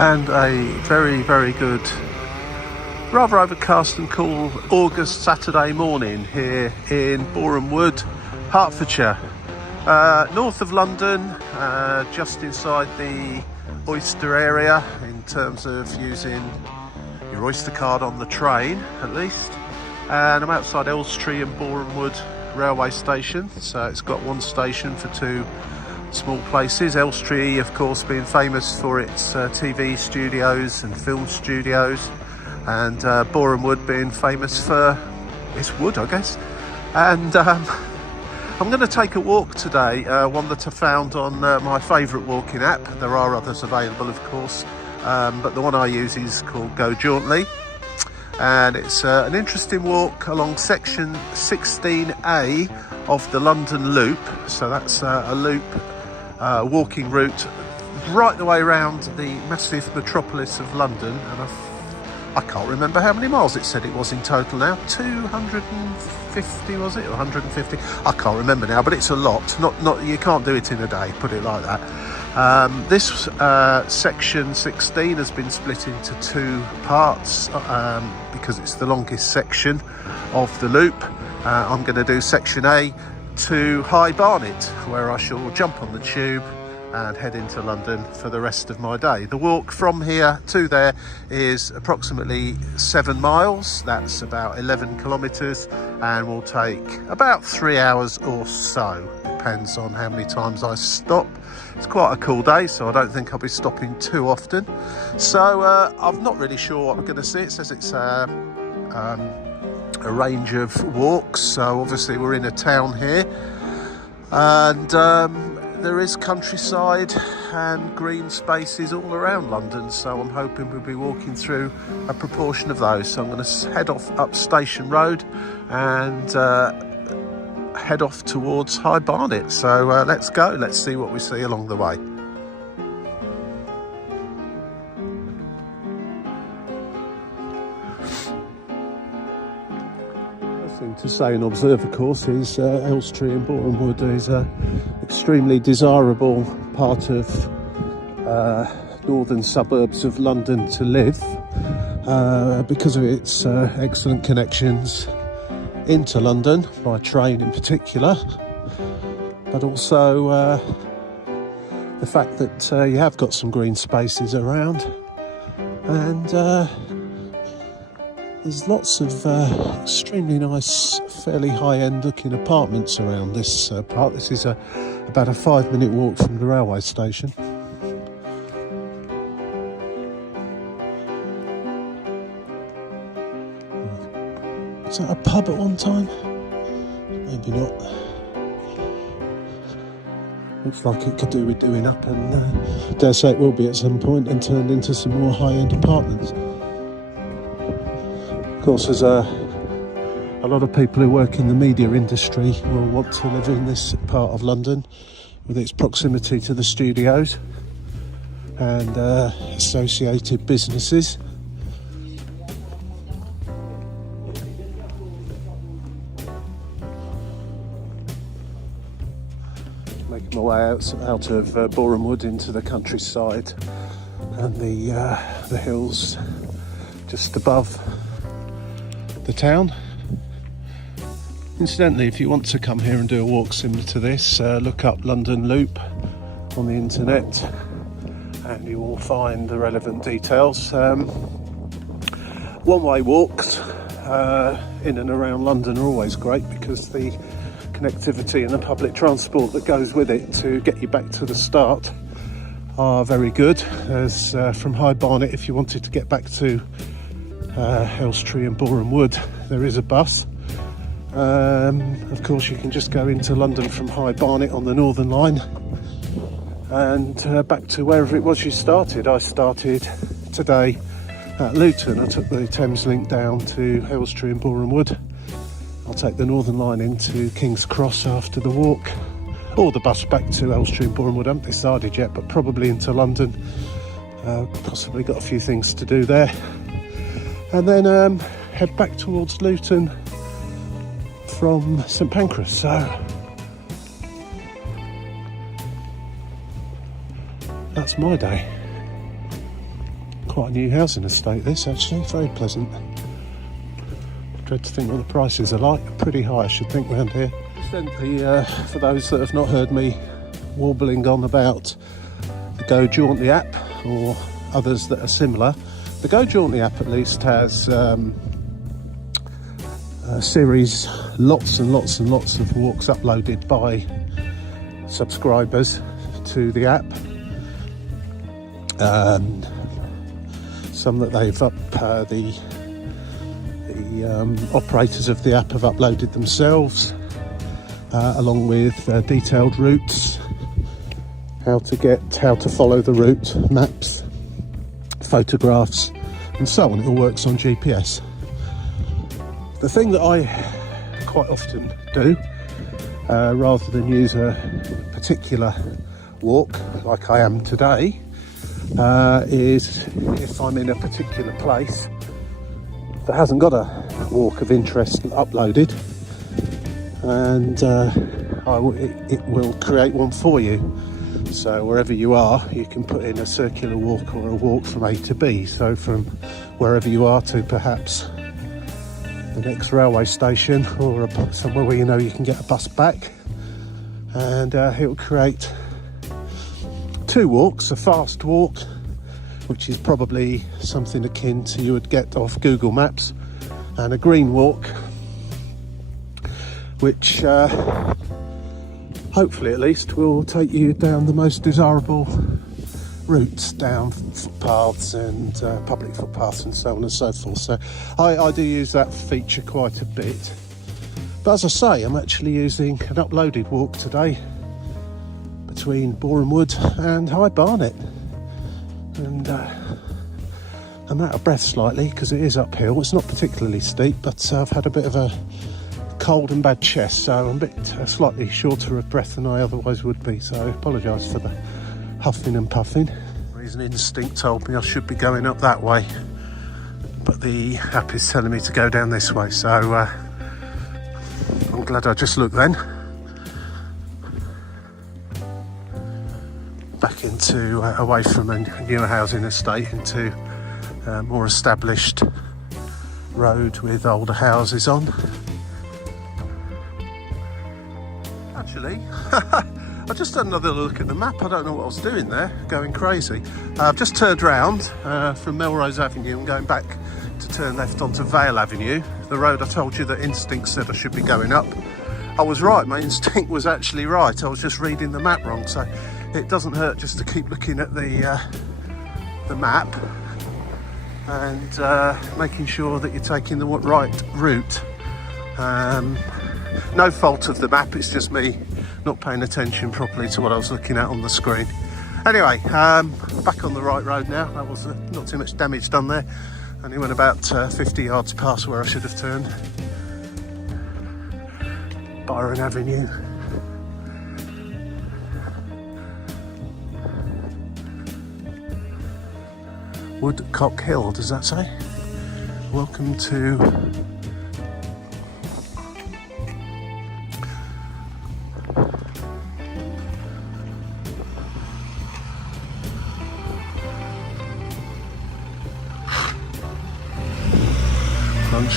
and a very, very good, rather overcast and cool August Saturday morning here in Borehamwood, Hertfordshire. North of London, just inside the Oyster area in terms of using your Oyster card on the train at least. And I'm outside Elstree and Borehamwood railway station, so it's got one station for two small places. Elstree, of course, being famous for its TV studios and film studios, and Borehamwood being famous for its wood, I guess. And I'm going to take a walk today, one that I found on my favourite walking app. There are others available, of course, but the one I use is called Go Jauntily, and it's an interesting walk along section 16A of the London Loop. So that's a loop walking route right the way around the massive metropolis of London, and I can't remember how many miles it said it was in total now. 250 was it, or 150? I can't remember now, but it's a lot. Not you can't do it in a day, put it like that. This section 16 has been split into two parts because it's the longest section of the loop. I'm going to do section A to High Barnet, where I shall jump on the tube and head into London for the rest of my day. The walk from here to there is approximately 7 miles. That's about 11 kilometres and will take about 3 hours or so. Depends on how many times I stop. It's quite a cool day, so I don't think I'll be stopping too often. So I'm not really sure what I'm going to see. It says it's a range of walks, so obviously we're in a town here, and there is countryside and green spaces all around London, so I'm hoping we'll be walking through a proportion of those. So I'm going to head off up Station Road and head off towards High Barnet. So let's go, let's see what we see along the way. To say and observe, of course, is Elstree and Borehamwood is an extremely desirable part of northern suburbs of London to live because of its excellent connections into London, by train in particular, but also the fact that you have got some green spaces around, and there's lots of extremely nice, fairly high-end looking apartments around this part. This is about a 5-minute walk from the railway station. Is that a pub at one time? Maybe not. Looks like it could do with doing up, and dare say it will be at some point, and turned into some more high-end apartments. Of course, there's a lot of people who work in the media industry will want to live in this part of London with its proximity to the studios and associated businesses. Making my way out of Borehamwood into the countryside and the hills just above the town. Incidentally, if you want to come here and do a walk similar to this, look up London Loop on the internet and you will find the relevant details. One-way walks in and around London are always great because the connectivity and the public transport that goes with it to get you back to the start are very good. As from High Barnet, if you wanted to get back to Elstree and Borehamwood, there is a bus. Of course, you can just go into London from High Barnet on the Northern Line and back to wherever it was you started. I started today at Luton. I took the Thames link down to Elstree and Borehamwood. I'll take the Northern Line into King's Cross after the walk, or the bus back to Elstree and Borehamwood. I haven't decided yet, but probably into London. Possibly got a few things to do there. And then head back towards Luton from St Pancras. So that's my day. Quite a new housing estate this, actually, very pleasant. Dread to think what the prices are like. Pretty high, I should think, around here. Incidentally, for those that have not heard me warbling on about the Go Jauntly app or others that are similar, the Go Jauntly app at least has a series, lots and lots and lots of walks uploaded by subscribers to the app. Some that they've the operators of the app have uploaded themselves, along with detailed routes, how to follow the route, maps, photographs, and so on. It all works on GPS. The thing that I quite often do, rather than use a particular walk like I am today, is if I'm in a particular place that hasn't got a walk of interest uploaded, and it will create one for you. So wherever you are, you can put in a circular walk or a walk from A to B. So from wherever you are to perhaps the next railway station, or somewhere where you know you can get a bus back, and it will create two walks: a fast walk, which is probably something akin to you would get off Google Maps, and a green walk, which hopefully at least will take you down the most desirable routes, down footpaths and public footpaths and so on and so forth. So I do use that feature quite a bit. But as I say, I'm actually using an uploaded walk today between Borehamwood and High Barnet, and I'm out of breath slightly because it is uphill. It's not particularly steep, but I've had a bit of a cold and bad chest, so I'm a bit slightly shorter of breath than I otherwise would be, so I apologise for the huffing and puffing. Reason instinct told me I should be going up that way, but the app is telling me to go down this way, so I'm glad I just looked then. Back into away from a newer housing estate into a more established road with older houses on. Actually, I just had another look at the map. I don't know what I was doing there, going crazy. I've just turned round from Melrose Avenue and going back to turn left onto Vale Avenue, the road I told you that instinct said I should be going up. I was right, my instinct was actually right. I was just reading the map wrong, so it doesn't hurt just to keep looking at the map and making sure that you're taking the right route. No fault of the map, it's just me not paying attention properly to what I was looking at on the screen. Anyway, back on the right road now. That was not too much damage done there. Only went about 50 yards past where I should have turned. Byron Avenue. Woodcock Hill, does that say? Welcome to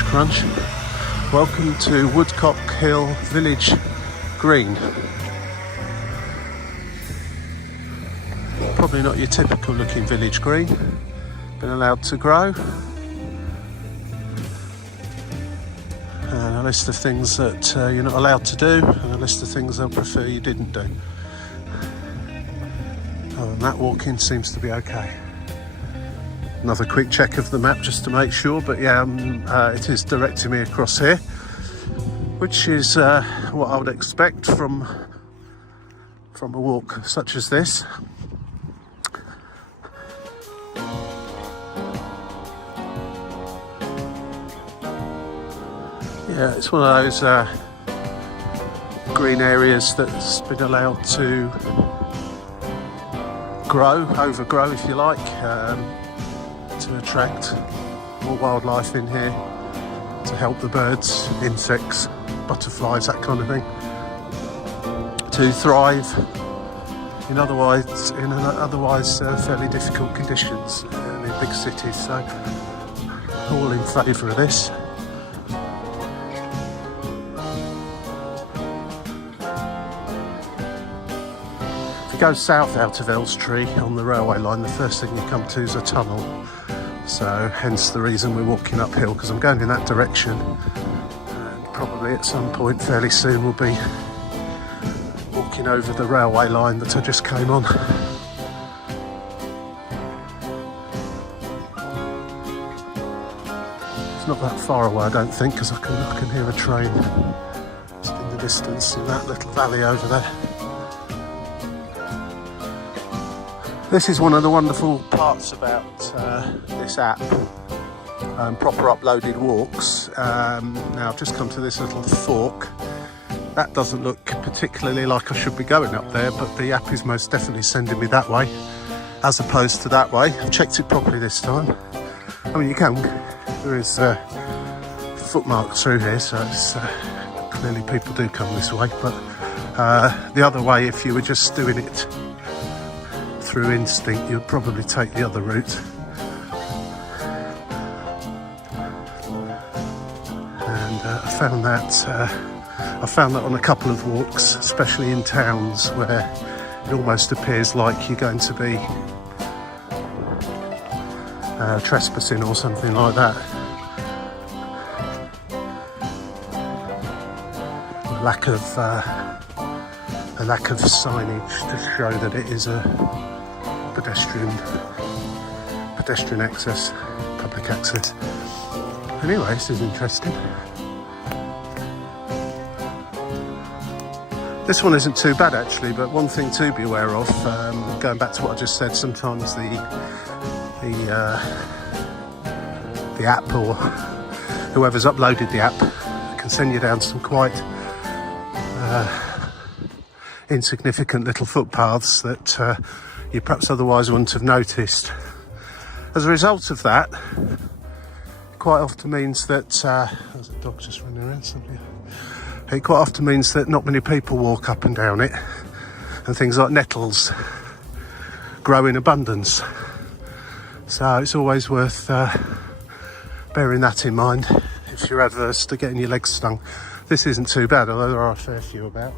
Crunch. Welcome to Woodcock Hill Village Green. Probably not your typical looking village green. Been allowed to grow. And a list of things that you're not allowed to do, and a list of things they'll prefer you didn't do. Other than that, walking seems to be okay. Another quick check of the map just to make sure, but yeah, it is directing me across here, which is what I would expect from a walk such as this. Yeah, it's one of those green areas that's been allowed to overgrow if you like, to attract more wildlife in here, to help the birds, insects, butterflies, that kind of thing, to thrive in otherwise fairly difficult conditions. And in big cities, so all in favour of this. If you go south out of Elstree on the railway line, the first thing you come to is a tunnel. So hence the reason we're walking uphill, because I'm going in that direction, and probably at some point fairly soon we'll be walking over the railway line that I just came on. It's not that far away, I don't think, because I can hear a train just in the distance in that little valley over there. This is one of the wonderful parts about this app, proper uploaded walks. Now I've just come to this little fork. That doesn't look particularly like I should be going up there, but the app is most definitely sending me that way as opposed to that way. I've checked it properly this time. I mean, there is footmarks through here, so it's, clearly people do come this way, but the other way, if you were just doing it through instinct, you'd probably take the other route. And I found that on a couple of walks, especially in towns where it almost appears like you're going to be trespassing or something like that. A lack of signage to show that it is a pedestrian access, public access. Anyway, this is interesting. This one isn't too bad actually, but one thing to be aware of, going back to what I just said, sometimes the app or whoever's uploaded the app can send you down some quite insignificant little footpaths that you perhaps otherwise wouldn't have noticed. As a result of that, it quite often means that there's a dog just running around somewhere. It quite often means that not many people walk up and down it, and things like nettles grow in abundance. So it's always worth bearing that in mind if you're adverse to getting your legs stung. This isn't too bad, although there are a fair few about.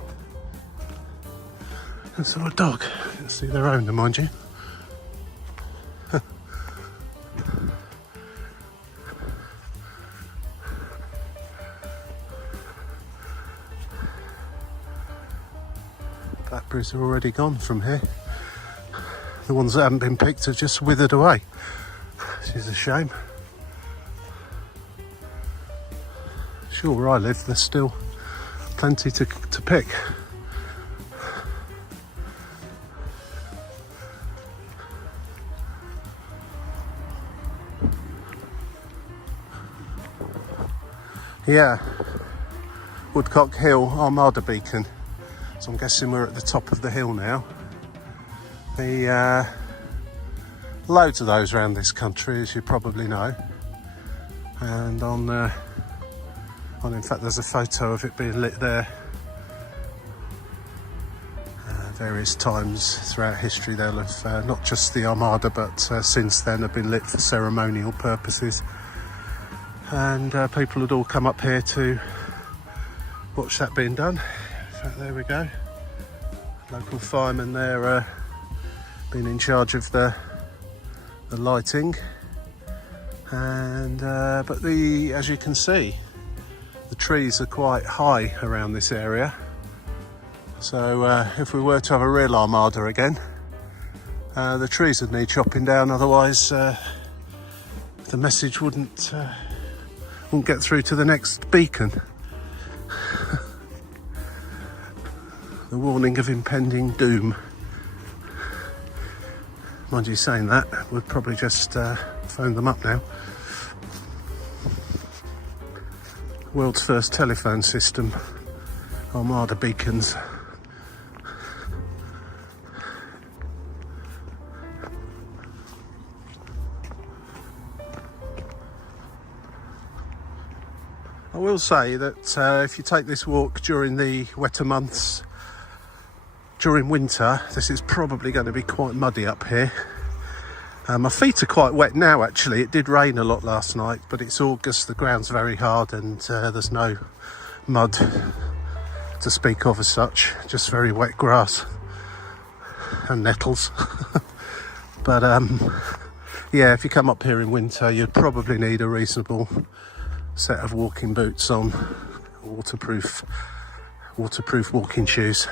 And so a dog, you can see their owner, mind you. Blackberries are already gone from here. The ones that haven't been picked have just withered away, which is a shame. Sure, where I live, there's still plenty to pick. Yeah, Woodcock Hill Armada Beacon. So I'm guessing we're at the top of the hill now. The loads of those around this country, as you probably know. And in fact, there's a photo of it being lit there. Various times throughout history, they'll have not just the Armada, but since then have been lit for ceremonial purposes. And people would all come up here to watch that being done. In fact, there we go. Local firemen there being in charge of the lighting. And but as you can see, the trees are quite high around this area. So if we were to have a real Armada again, the trees would need chopping down, otherwise the message wouldn't get through to the next beacon. The warning of impending doom. Mind you, saying that, we'd probably just phone them up now. World's first telephone system, Armada beacons. I will say that if you take this walk during the wetter months, during winter, this is probably going to be quite muddy up here. My feet are quite wet now actually. It did rain a lot last night, but it's August, the ground's very hard, and there's no mud to speak of as such, just very wet grass and nettles. But yeah, if you come up here in winter, you'd probably need a reasonable set of walking boots on, waterproof walking shoes.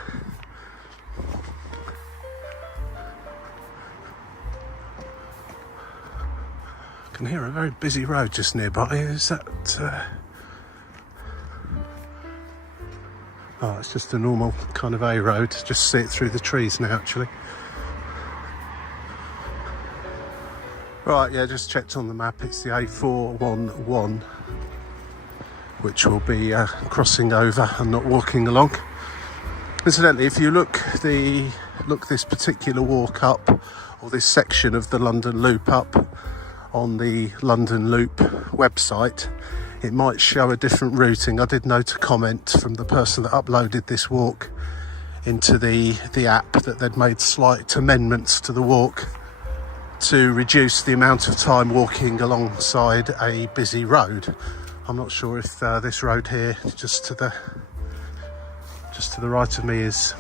I can hear a very busy road just nearby. Is that oh, it's just a normal kind of A road. Just see it through the trees now actually. Right, yeah, just checked on the map. It's the A411, which will be crossing over and not walking along. Incidentally, if you look this particular walk up, or this section of the London Loop up on the London Loop website, it might show a different routing. I did note a comment from the person that uploaded this walk into the app that they'd made slight amendments to the walk to reduce the amount of time walking alongside a busy road. I'm not sure if this road here, just to the right of me, is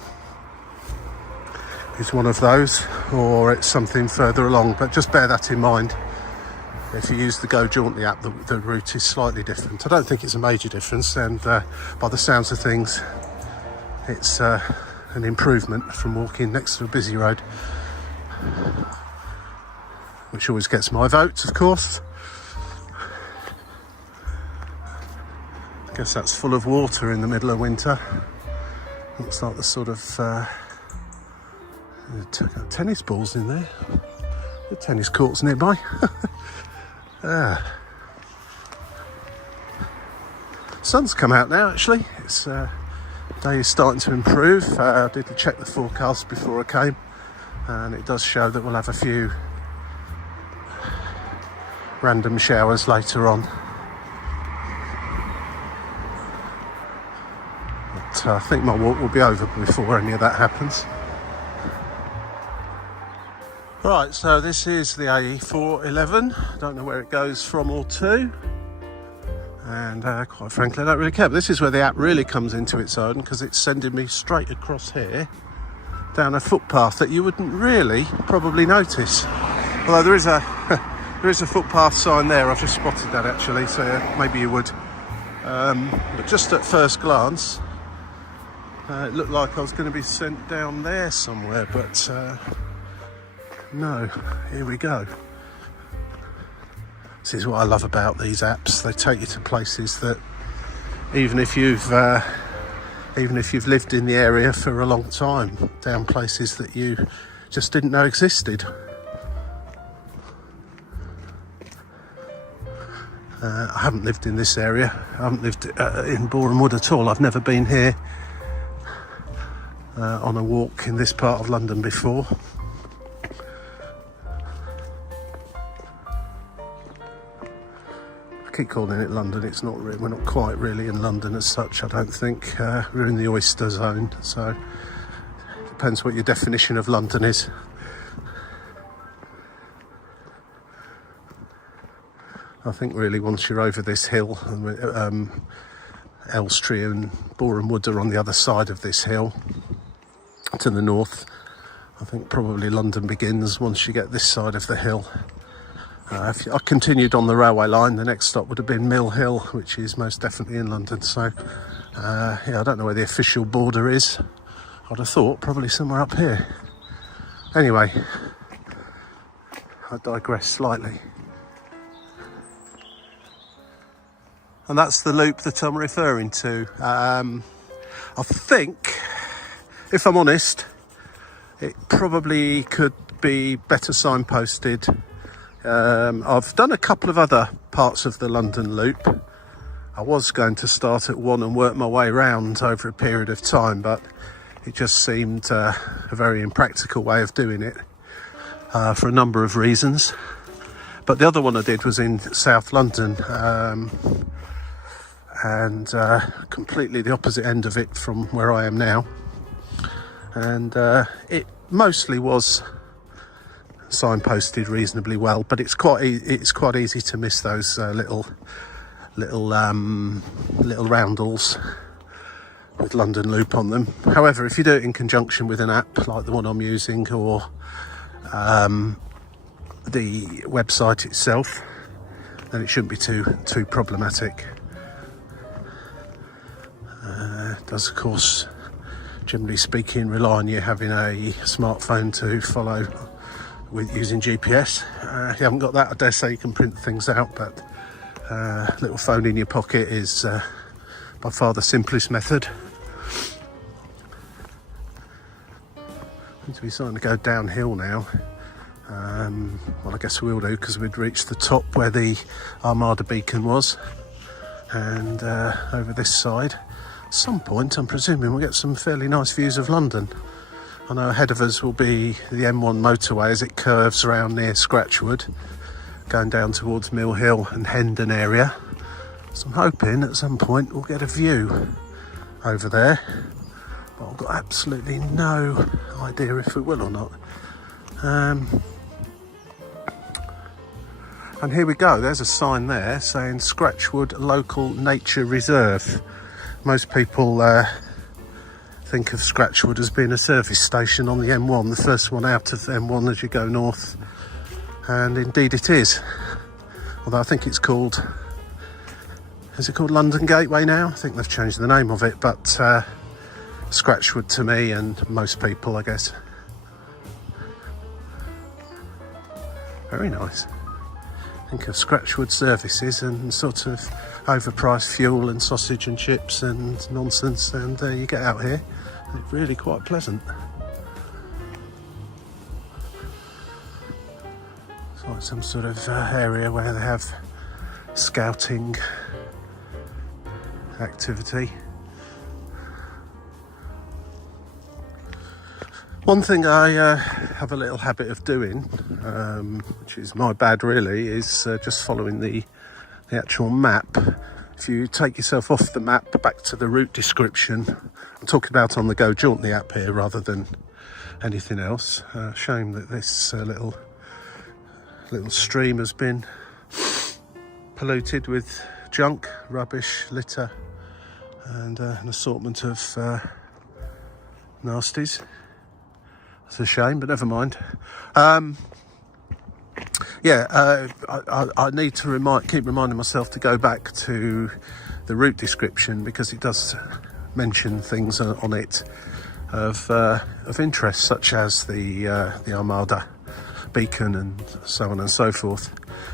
one of those, or it's something further along. But just bear that in mind. If you use the Go Jauntly app, the route is slightly different. I don't think it's a major difference, and by the sounds of things, it's an improvement from walking next to a busy road, which always gets my vote, of course. I guess that's full of water in the middle of winter. Looks like the sort of tennis balls in there. The tennis courts nearby. Sun's come out now actually. It's day is starting to improve. I did check the forecast before I came, and it does show that we'll have a few random showers later on. But I think my walk will be over before any of that happens. Right, so this is the AE411. I don't know where it goes from or to, and quite frankly I don't really care. But this is where the app really comes into its own, because it's sending me straight across here down a footpath that you wouldn't really probably notice. Although there is a footpath sign there. I've just spotted that actually, so maybe you would. But just at first glance, it looked like I was going to be sent down there somewhere, but no, here we go. This is what I love about these apps. They take you to places that even if you've lived in the area for a long time, down places that you just didn't know existed. I haven't lived in this area. I haven't lived in Borehamwood at all. I've never been here on a walk in this part of London before. I keep calling it London. It's not. We're not quite really in London as such, I don't think. We're in the oyster zone, so it depends what your definition of London is. I think really once you're over this hill, and Elstree and Borehamwood are on the other side of this hill to the north, I think probably London begins once you get this side of the hill. If I continued on the railway line, the next stop would have been Mill Hill, which is most definitely in London. So yeah, I don't know where the official border is. I'd have thought probably somewhere up here. Anyway, I digress slightly. And that's the loop that I'm referring to. I think, if I'm honest, it probably could be better signposted. I've done a couple of other parts of the London Loop. I was going to start at one and work my way round over a period of time, but it just seemed a very impractical way of doing it for a number of reasons. But the other one I did was in South London, and completely the opposite end of it from where I am now. And it mostly was signposted reasonably well, but it's quite easy to miss those little roundels with London Loop on them. However, if you do it in conjunction with an app like the one I'm using, or the website itself, then it shouldn't be too problematic. It does, of course, generally speaking, rely on you having a smartphone to follow with using GPS. If you haven't got that, I dare say you can print things out, but little phone in your pocket is by far the simplest method. Seems to be starting to go downhill now. Well, I guess we will do, because we'd reached the top where the Armada beacon was, and over this side, at some point, I'm presuming we'll get some fairly nice views of London. I know ahead of us will be the M1 motorway as it curves around near Scratchwood, going down towards Mill Hill and Hendon area. So I'm hoping at some point we'll get a view over there, but I've got absolutely no idea if we will or not. And here we go, there's a sign there saying Scratchwood Local Nature Reserve. Most people think of Scratchwood as being a service station on the M1, the first one out of M1 as you go north, and indeed it is. Although I think it's called, is it called London Gateway now? I think they've changed the name of it, but Scratchwood to me and most people, I guess. Very nice. Think of Scratchwood services and sort of overpriced fuel and sausage and chips and nonsense, and you get out here, it's really quite pleasant. It's like some sort of area where they have scouting activity. One thing I have a little habit of doing, which is my bad really, is just following the actual map. If you take yourself off the map back to the route description, I'm talking about on the Go Jauntly app here rather than anything else. Shame that this little stream has been polluted with junk, rubbish, litter, and an assortment of nasties. It's a shame, but never mind. I need to keep reminding myself to go back to the route description, because it does mention things on it of interest, such as the Armada beacon and so on and so forth,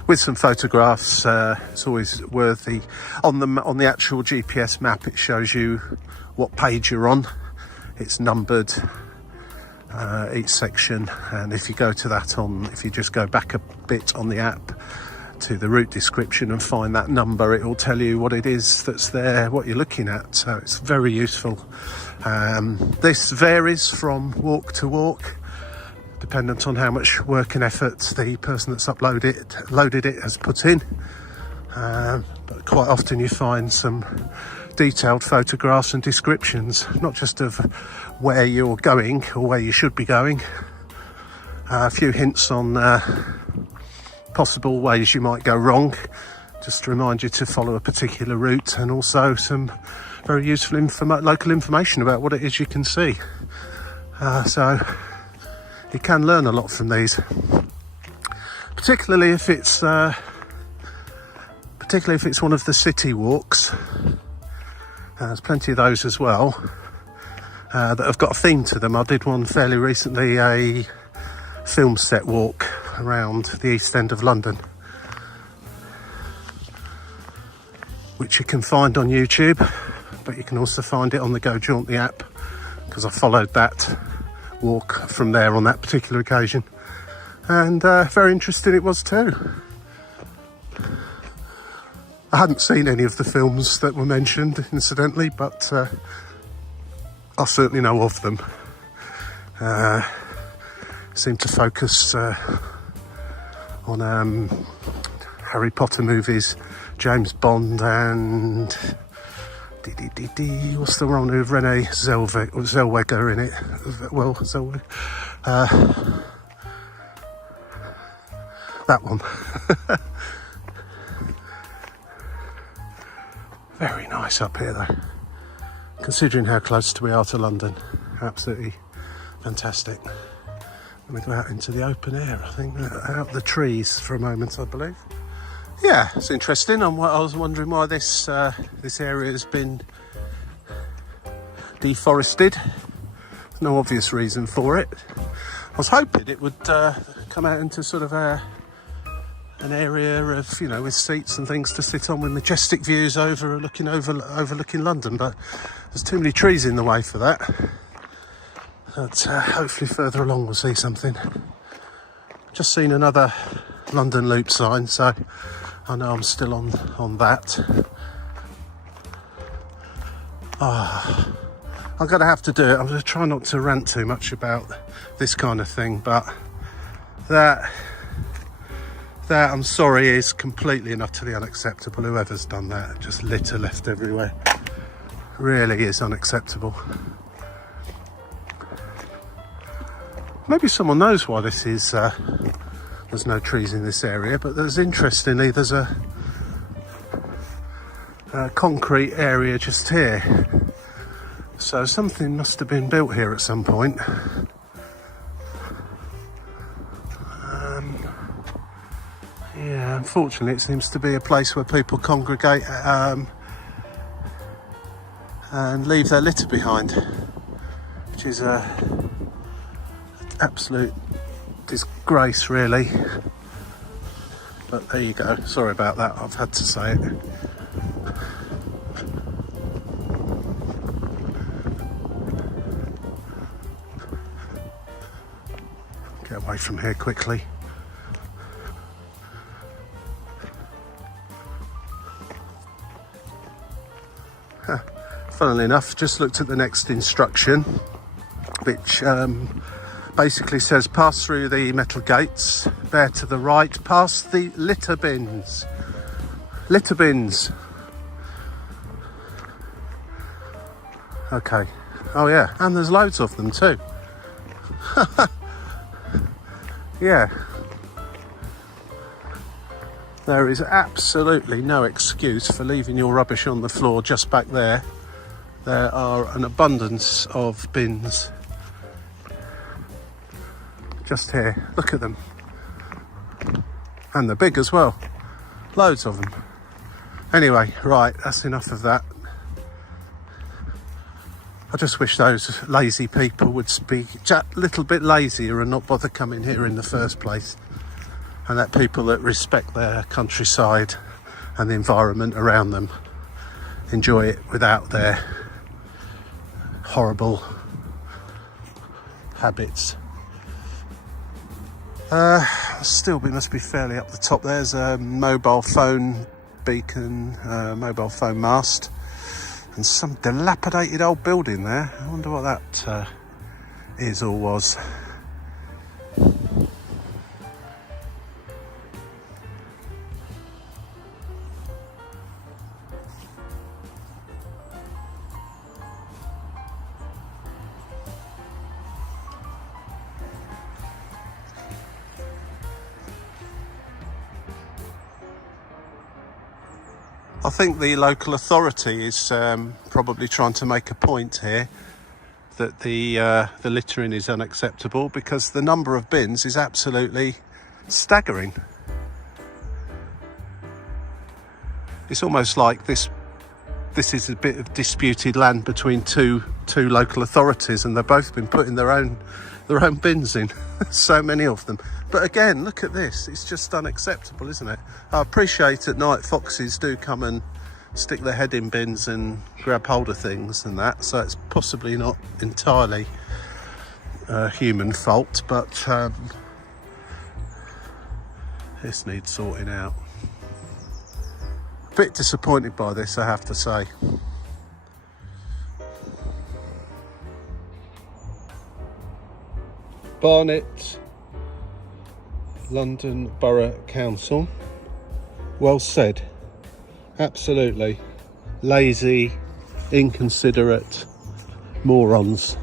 with some photographs. It's always worthy. On the actual GPS map, it shows you what page you're on. It's numbered, each section, and if you go to that if you just go back a bit on the app to the route description and find that number, it will tell you what it is that's there, what you're looking at. So it's very useful. This varies from walk to walk, dependent on how much work and effort the person that's loaded it has put in, but quite often you find some detailed photographs and descriptions, not just of where you're going or where you should be going, a few hints on possible ways you might go wrong, just to remind you to follow a particular route, and also some very useful local information about what it is you can see. So you can learn a lot from these, particularly if it's one of the city walks. There's plenty of those as well that have got a theme to them. I did one fairly recently, a film set walk around the East End of London, which you can find on YouTube, but you can also find it on the Go Jauntly app, because I followed that walk from there on that particular occasion, and very interesting it was too. I hadn't seen any of the films that were mentioned, incidentally, but I certainly know of them. Seem to focus on Harry Potter movies, James Bond, and what's the one with Renee Zellweger in it? Well, Zellweger. that one. Very nice up here though, considering how close we are to London. Absolutely fantastic. Let me go out into the open air, I think, out the trees for a moment, I believe. Yeah, it's interesting. I was wondering why this area has been deforested. There's no obvious reason for it. I was hoping it would come out into sort of an area of, you know, with seats and things to sit on with majestic views overlooking London, but there's too many trees in the way for that. But hopefully further along we'll see something. Just seen another London Loop sign, so I know I'm still on that. I'm going to have to do it. I'm going to try not to rant too much about this kind of thing, but that I'm sorry is completely and utterly unacceptable. Whoever's done that, just litter left everywhere, really is unacceptable. Maybe someone knows why this is. There's no trees in this area, but interestingly there's a concrete area just here. So something must have been built here at some point. Yeah, unfortunately it seems to be a place where people congregate and leave their litter behind, which is an absolute disgrace really. But there you go, sorry about that, I've had to say it. Get away from here quickly. Funnily enough, just looked at the next instruction, which basically says pass through the metal gates, bear to the right, past the litter bins. Litter bins. Okay. Oh yeah, and there's loads of them too. Yeah. There is absolutely no excuse for leaving your rubbish on the floor just back there. There are an abundance of bins just here. Look at them. And they're big as well. Loads of them. Anyway, right, that's enough of that. I just wish those lazy people would be just a little bit lazier and not bother coming here in the first place. And that people that respect their countryside and the environment around them enjoy it without their horrible habits. Still, we must be fairly up the top. There's a mobile phone beacon, mobile phone mast, and some dilapidated old building there. I wonder what that is or was. I think the local authority is probably trying to make a point here that the littering is unacceptable, because the number of bins is absolutely staggering. It's almost like this is a bit of disputed land between two local authorities, and they've both been putting their own bins in. So many of them. But again, look at this. It's just unacceptable, isn't it? I appreciate at night foxes do come and stick their head in bins and grab hold of things and that, so it's possibly not entirely human fault, but this needs sorting out. A bit disappointed by this, I have to say. Barnet London Borough Council. Well said. Absolutely. Lazy, inconsiderate morons.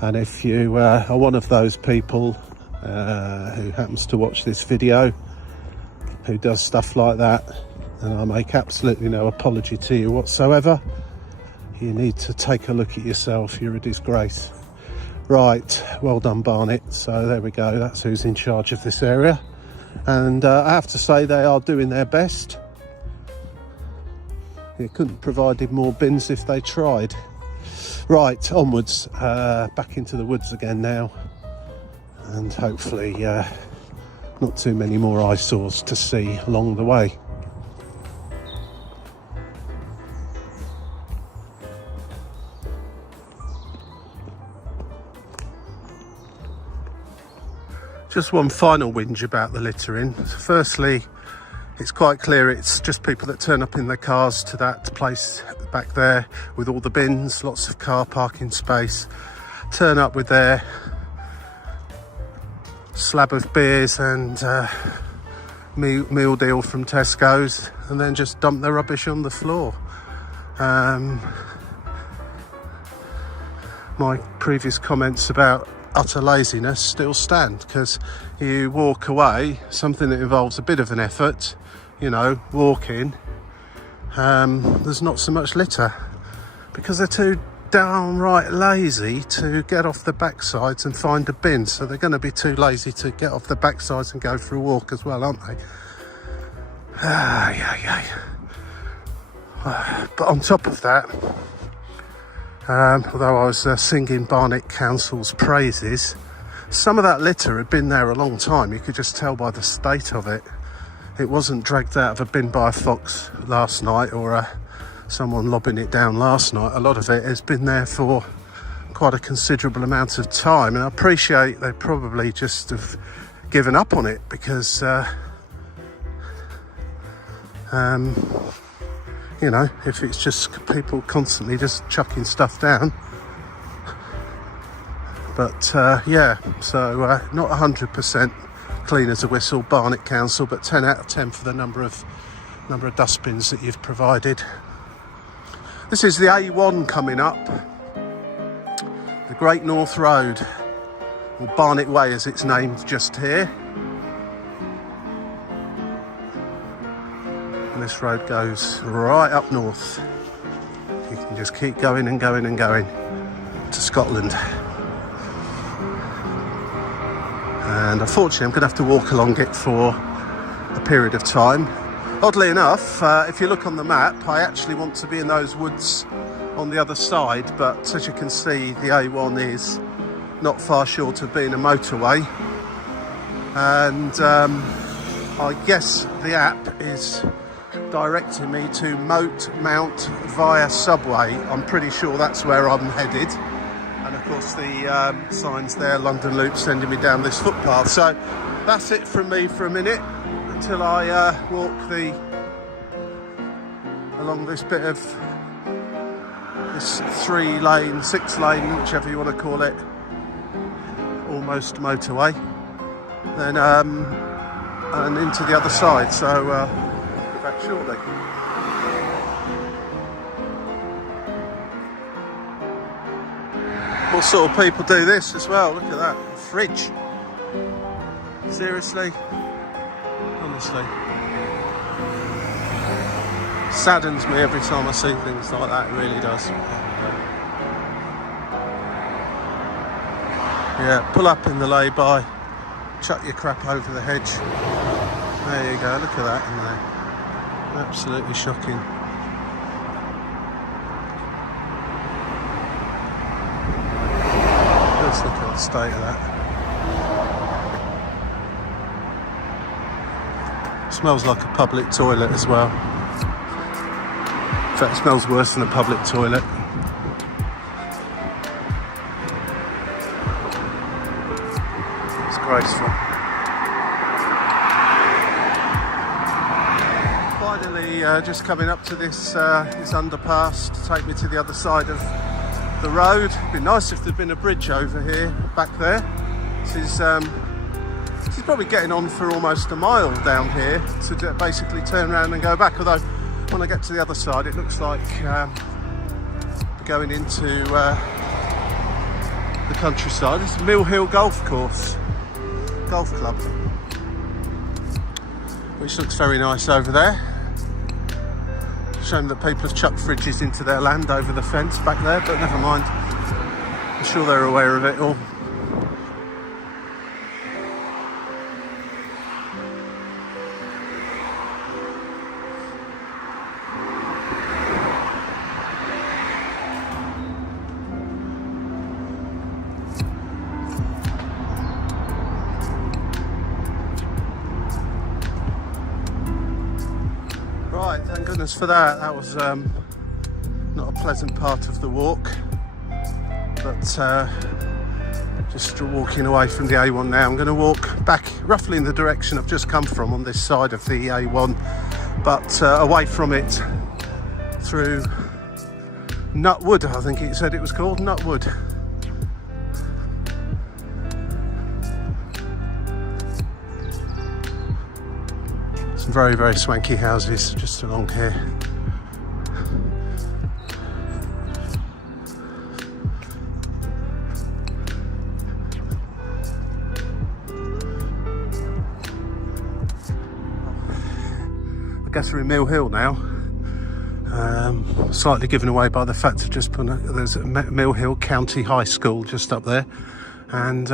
And if you are one of those people, who happens to watch this video, who does stuff like that, and I make absolutely no apology to you whatsoever. You need to take a look at yourself. You're a disgrace. Right, well done, Barnet. So there we go, that's who's in charge of this area, and I have to say they are doing their best. You couldn't have provided more bins if they tried. Right, onwards, back into the woods again now, and hopefully not too many more eyesores to see along the way. Just one final whinge about the littering. Firstly, it's quite clear it's just people that turn up in their cars to that place back there with all the bins, lots of car parking space, turn up with their slab of beers and meal deal from Tesco's, and then just dump their rubbish on the floor. My previous comments about utter laziness still stand, because you walk away, something that involves a bit of an effort, you know, walking, there's not so much litter because they're too downright lazy to get off the backsides and find a bin. So they're going to be too lazy to get off the backsides and go for a walk as well, aren't they? But on top of that, although I was singing Barnet Council's praises, some of that litter had been there a long time. You could just tell by the state of it. It wasn't dragged out of a bin by a fox last night, or someone lobbing it down last night. A lot of it has been there for quite a considerable amount of time, and I appreciate they probably just have given up on it because you know, if it's just people constantly just chucking stuff down. But yeah, so not 100% clean as a whistle, Barnet Council, but 10 out of 10 for the number of dustbins that you've provided. This is the A1 coming up, the Great North Road, or Barnet Way as it's named just here. And this road goes right up north. You can just keep going and going and going to Scotland. And unfortunately I'm going to have to walk along it for a period of time. Oddly enough, if you look on the map, I actually want to be in those woods on the other side, but as you can see, the A1 is not far short of being a motorway, and I guess the app is directing me to Moat Mount via Subway. I'm pretty sure that's where I'm headed. And of course the signs there, London Loop, sending me down this footpath. So that's it from me for a minute until I walk along this bit of this 3-lane, 6-lane, whichever you want to call it, almost motorway, then and into the other side. So be back shortly. What sort of people do this as well? Look at that, a fridge. Seriously? Honestly. Saddens me every time I see things like that, it really does. Yeah, pull up in the lay-by, chuck your crap over the hedge. There you go, look at that in there. Absolutely shocking. Let's look at the state of that. Smells like a public toilet as well. In fact, it smells worse than a public toilet. Disgraceful. Finally, just coming up to this underpass to take me to the other side of the road. It'd be nice if there'd been a bridge over here, back there. This is probably getting on for almost a mile down here to basically turn around and go back. Although when I get to the other side, it looks like going into the countryside. It's Mill Hill Golf Course. Golf Club, which looks very nice over there. Shame that people have chucked fridges into their land over the fence back there, but never mind. I'm sure they're aware of it all. Right, thank goodness for that. That was not a pleasant part of the walk, but just walking away from the A1 now. I'm going to walk back roughly in the direction I've just come from on this side of the A1, but away from it through Nutwood, I think it said it was called, Nutwood. Some very, very swanky houses just along here. I guess we're in Mill Hill now. Slightly given away by the fact of just putting there's a Mill Hill County High School just up there, and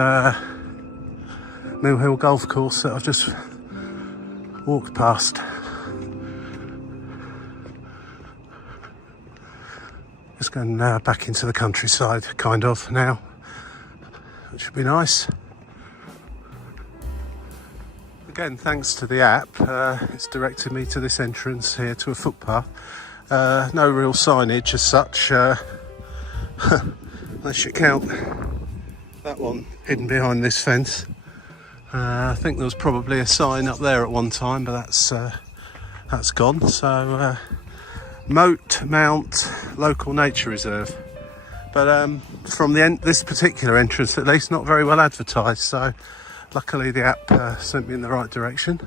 Mill Hill Golf Course that I've just walked past. Just going back into the countryside, kind of, now, which should be nice. Again, thanks to the app, it's directed me to this entrance here to a footpath. No real signage as such, unless you count that one hidden behind this fence. I think there was probably a sign up there at one time, but that's gone. So Moat Mount Local Nature Reserve, but from this particular entrance at least, not very well advertised. So luckily the app sent me in the right direction.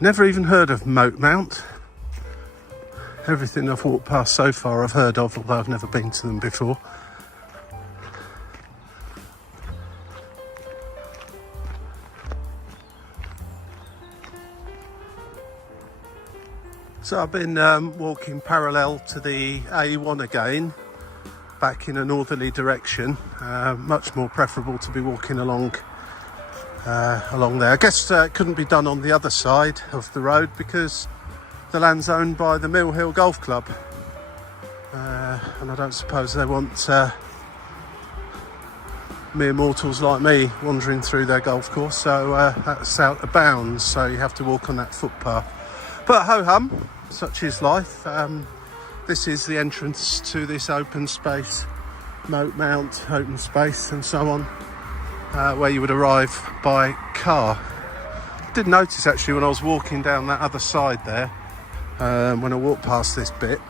Never even heard of Moat Mount. Everything I've walked past so far I've heard of, although I've never been to them before. So I've been walking parallel to the A1 again, back in a northerly direction. Much more preferable to be walking along there. I guess it couldn't be done on the other side of the road because the land's owned by the Mill Hill Golf Club, and I don't suppose they want mere mortals like me wandering through their golf course, so that's out of bounds, so you have to walk on that footpath. But ho-hum, such is life. This is the entrance to this open space, Moat Mount open space, and so on, where you would arrive by car. I did notice actually when I was walking down that other side there, when I walked past this bit,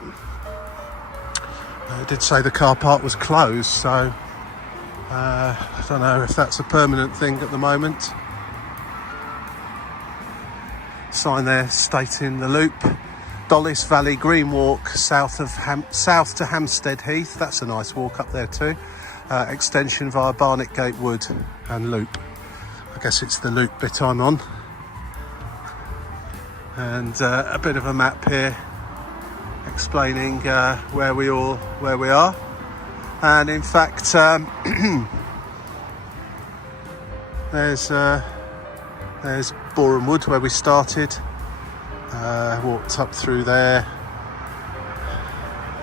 it did say the car park was closed, so I don't know if that's a permanent thing at the moment. Sign there stating the loop, Dollis Valley Green Walk, south to Hampstead Heath. That's a nice walk up there too. Extension via Barnet Gate Wood and loop. I guess it's the loop bit I'm on. And a bit of a map here explaining where we are. And in fact, there's Borehamwood where we started. Walked up through there,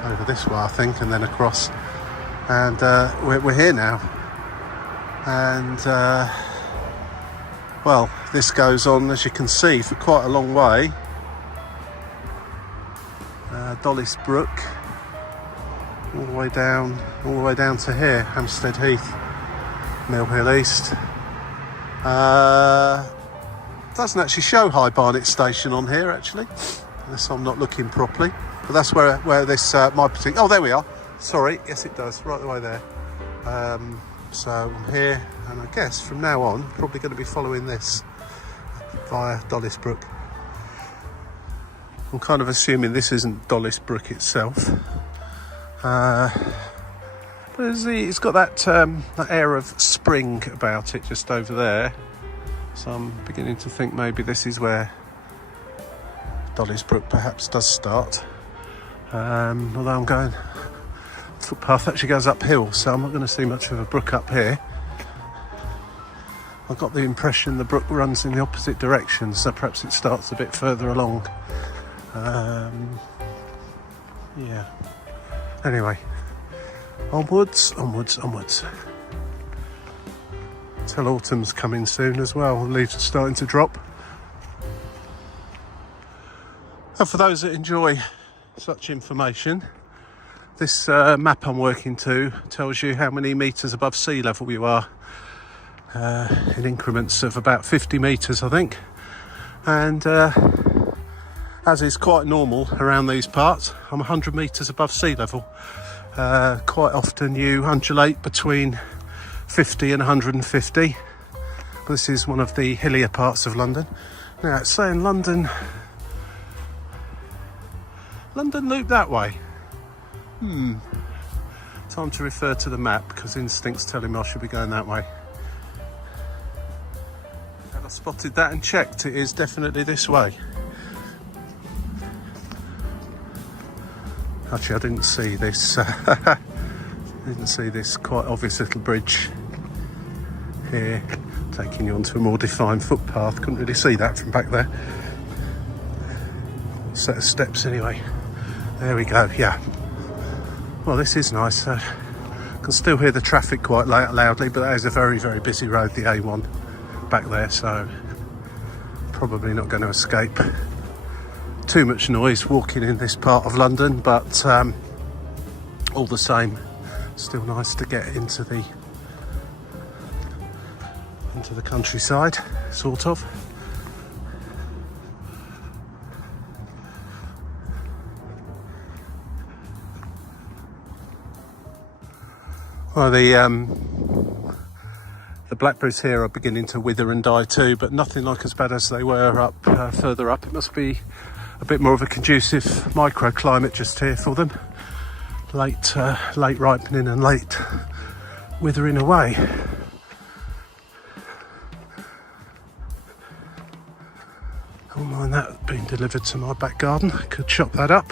over this way I think, and then across, and we're here now. And well, this goes on, as you can see, for quite a long way. Dollis Brook, all the way down to here, Hampstead Heath, Mill Hill East. Doesn't actually show High Barnet Station on here actually, unless I'm not looking properly. But that's where this my particular. Oh, there we are. Sorry, yes it does, right the way there. So I'm here, and I guess from now on, probably going to be following this via Dollis Brook. I'm kind of assuming this isn't Dollis Brook itself. But it's got that air of spring about it just over there. So I'm beginning to think maybe this is where Dolly's Brook perhaps does start. Although I'm going, footpath actually goes uphill, so I'm not going to see much of a brook up here. I got the impression the brook runs in the opposite direction, so perhaps it starts a bit further along. Yeah. Anyway, onwards, onwards, onwards. Till autumn's coming soon as well. The leaves are starting to drop. And for those that enjoy such information, this map I'm working to tells you how many metres above sea level you are. In increments of about 50 metres, I think. And as is quite normal around these parts, I'm 100 metres above sea level. Quite often you undulate between 50 and 150. This is one of the hillier parts of London. Now it's saying London Loop that way. Time to refer to the map because instinct's telling me I should be going that way. I spotted that and checked. It is definitely this way. Actually, I didn't see this. Didn't see this quite obvious little bridge here, taking you onto a more defined footpath. Couldn't really see that from back there. Set of steps anyway. There we go. Yeah. Well, this is nice. I can still hear the traffic quite loudly, but that is a very, very busy road, the A1. Back there, so probably not going to escape too much noise walking in this part of London, but all the same, still nice to get into the countryside, sort of. Well, the blackberries here are beginning to wither and die too, but nothing like as bad as they were up further up. It must be a bit more of a conducive microclimate just here for them. Late ripening and late withering away. I don't mind that being delivered to my back garden. I could chop that up.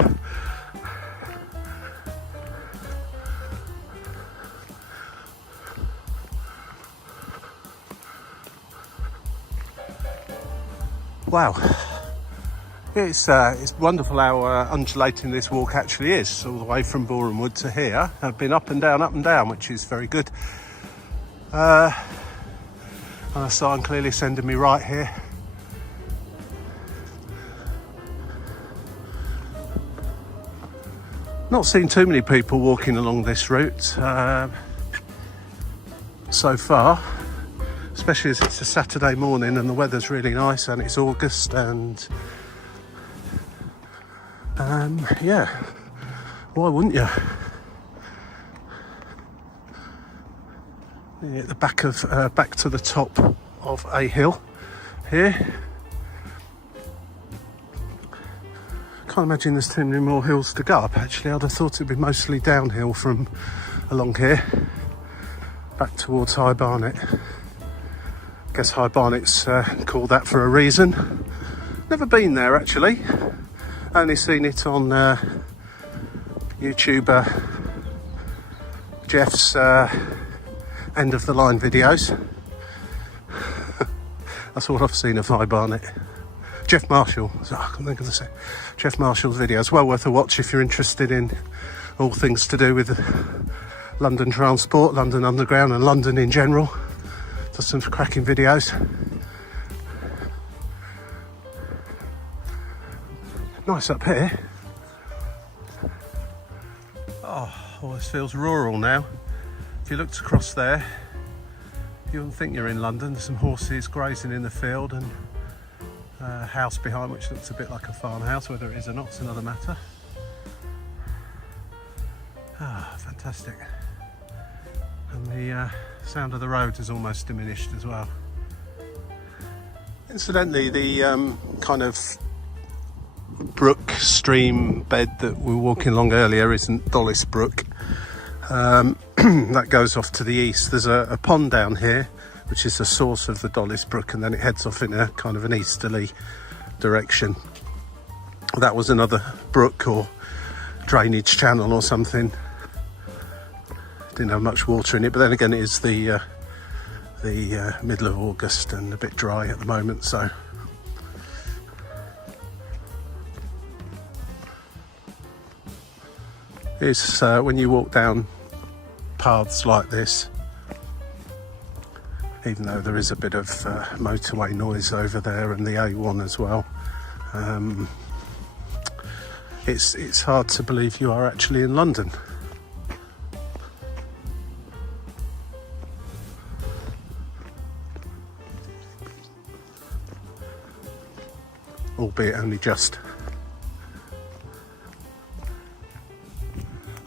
Wow, it's wonderful how undulating this walk actually is, all the way from Borehamwood to here. I've been up and down, which is very good. And a sign clearly sending me right here. Not seen too many people walking along this route so far. Especially as it's a Saturday morning and the weather's really nice and it's August and yeah, why wouldn't you? At the back to the top of a hill here. Can't imagine there's too many more hills to go up actually. I'd have thought it'd be mostly downhill from along here back towards High Barnet. I guess High Barnet's called that for a reason. Never been there actually. Only seen it on YouTuber Jeff's end of the line videos. That's what I've seen of High Barnet. Jeff Marshall. I can't think of the Jeff Marshall's videos. Well worth a watch if you're interested in all things to do with London transport, London Underground, and London in general. Does some cracking videos. Nice up here. Oh, all this feels rural now. If you looked across there, you wouldn't think you're in London. There's some horses grazing in the field and a house behind which looks a bit like a farmhouse. Whether it is or not is another matter. Ah, fantastic. And the sound of the road has almost diminished as well. Incidentally, the kind of brook stream bed that we were walking along earlier isn't Dollis Brook. that goes off to the east. There's a pond down here, which is the source of the Dollis Brook, and then it heads off in a kind of an easterly direction. That was another brook or drainage channel or something. Didn't have much water in it, but then again it is the middle of August and a bit dry at the moment, so it's when you walk down paths like this, even though there is a bit of motorway noise over there and the A1 as well, it's hard to believe you are actually in London. Albeit only just.